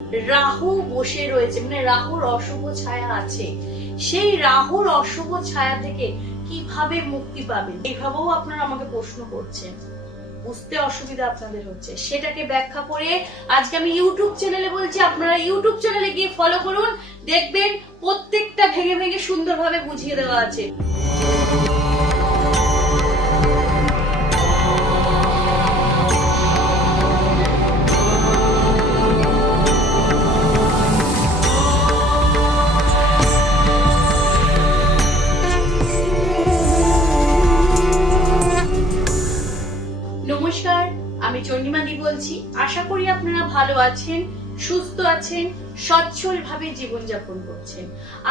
রাহু বসে রয়েছে, মানে রাহুর অশুভ ছায়া আছে। সেই রাহুর অশুভ ছায়া থেকে কিভাবে মুক্তি পাবেন, এইভাবেও আপনারা আমাকে প্রশ্ন করছেন, বুঝতে অসুবিধা আপনাদের হচ্ছে। সেটাকে ব্যাখ্যা করে আজকে আমি ইউটিউব চ্যানেলে বলছি, আপনারা ইউটিউব চ্যানেলে গিয়ে ফলো করুন, দেখবেন প্রত্যেকটা ভেঙে ভেঙে সুন্দরভাবে বুঝিয়ে দেওয়া আছে। নমস্কার, আমি চন্ডিমাদি বলছি। আশা করি আপনারা ভালো আছেন, সুস্থ আছেন, সচ্ছল ভাবে জীবনযাপন করছেন।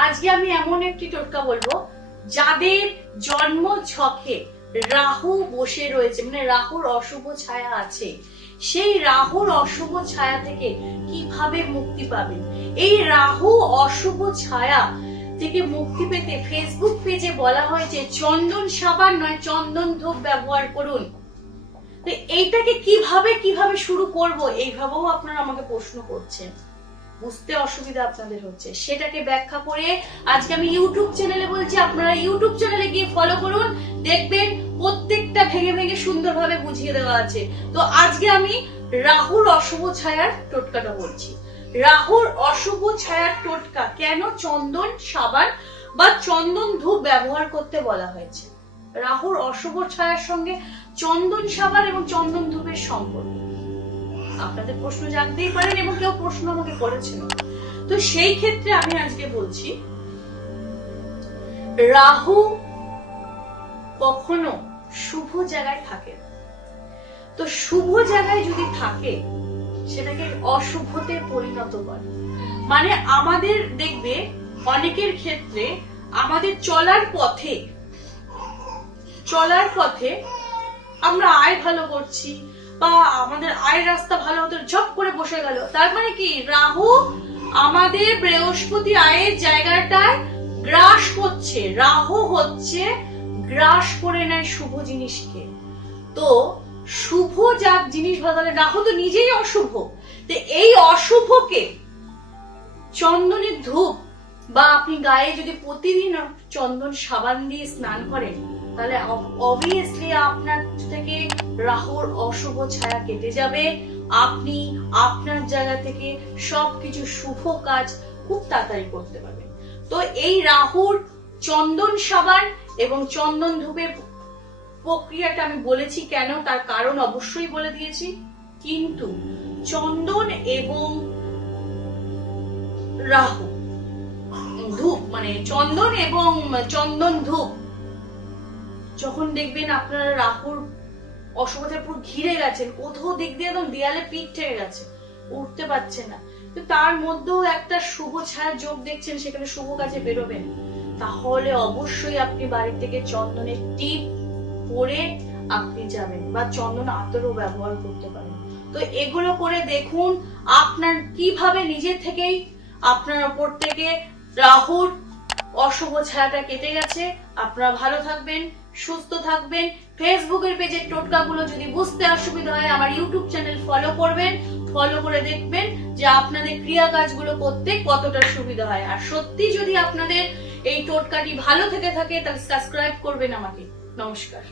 আজকে আমি এমন একটি টোটকা বলবো, যাদের জন্ম ছকে রাহু বসে রয়েছে, মানে রাহুর অশুভ ছায়া আছে, সেই রাহুর অশুভ ছায়া থেকে কিভাবে মুক্তি পাবেন। এই রাহু অশুভ ছায়া থেকে মুক্তি পেতে ফেসবুক পেজে বলা হয়েছে চন্দন সাবান নয় চন্দন ধূপ ব্যবহার করুন। এইটাকে কিভাবে শুরু করব, এইভাবেও আপনারা আমাকে প্রশ্ন করছেন, বুঝতে অসুবিধা আপনাদের হচ্ছে। সেটাকে ব্যাখ্যা করে আজকে আমি ইউটিউব চ্যানেলে বলছি, আপনারা ইউটিউব চ্যানেলে গিয়ে ফলো করুন, দেখবেন প্রত্যেকটা ভেঙে ভেঙে সুন্দরভাবে বুঝিয়ে দেওয়া আছে। তো আজকে আমি রাহুর অশুভ ছায়ার টোটকাটা বলছি। রাহুর অশুভ ছায়ার টোটকা কেন চন্দন সাবান বা চন্দন ধূপ ব্যবহার করতে বলা হয়েছে। রাহুর অশুভ ছায়ার সঙ্গে চন্দন সাবান এবং চন্দন ধূপের সম্পর্ক আপনাদের প্রশ্ন জানতেই পারেন, এবং কেউ প্রশ্ন আমাকে করেছেন। তো সেই ক্ষেত্রে আমি আজকে বলছি, রাহু কখনো শুভ জায়গায় থাকে, তো শুভ জায়গায় যদি থাকে সেটাকে অশুভতে পরিণত করে। মানে আমাদের দেখবে অনেকের ক্ষেত্রে আমাদের চলার পথে আমরা আয় ভালো করছি বা আমাদের আয় রাস্তা ভালো হতো, ঝপ করে বসে গেল। তার মানে কি, রাহু আমাদের বৃহস্পতি আয়ের জায়গাটায় গ্রাস করছে। রাহু হচ্ছে গ্রাস করে নেয় শুভ জিনিসকে। তো শুভ যা জিনিস বদলে, রাহু তো নিজেই অশুভ, তো এই অশুভকে চন্দনের ধূপ বা আপনি গায়ে যদি প্রতিদিন চন্দন সাবান দিয়ে স্নান করেন, তাহলে অবভিয়াসলি আপনার থেকে রাহুর অশুভ ছায়া কেটে যাবে। আপনি আপনার জায়গা থেকে সবকিছু শুভ কাজ খুব তাড়াতাড়ি করতে পারবেন। তো এই রাহুর চন্দন সাবান এবং চন্দন ধূপের প্রক্রিয়াটা আমি বলেছি কেন, তার কারণ অবশ্যই বলে দিয়েছি। কিন্তু চন্দন এবং রাহু ধূপ, মানে চন্দন এবং চন্দন ধূপ যখন দেখবেন আপনারা রাহুর অশুভতায় পুরো ঘিরে গেছেন, কোথাও দিক দিয়ে একদম দেয়ালে পিঠ ঠেকে গেছে, উঠতে পারছে না, তো তার মধ্যেও একটা শুভ ছায়া যোগ দেখছেন, সেখানে শুভ কাজে বেরোবেন, তাহলে অবশ্যই আপনি বাড়ি থেকে চন্দনের টিপ পরে আপনি যাবেন, বা চন্দন আতরও ব্যবহার করতে পারেন। তো এগুলো করে দেখুন আপনার কিভাবে নিজে থেকেই আপনার উপর থেকে রাহুর অশুভ ছায়াটা কেটে গেছে। আপনারা ভালো থাকবেন, সুস্থ থাকবেন। ফেসবুকের পেজের টোটকাগুলো যদি বুঝতে অসুবিধা হয়, আমার ইউটিউব চ্যানেল ফলো করবেন, ফলো করে দেখবেন যে আপনাদের ক্রিয়া কাজগুলো করতে কতটা সুবিধা হয়। আর সত্যি যদি আপনাদের এই টোটকাটি ভালো থেকে থাকে, তাহলে সাবস্ক্রাইব করবেন আমাকে। নমস্কার।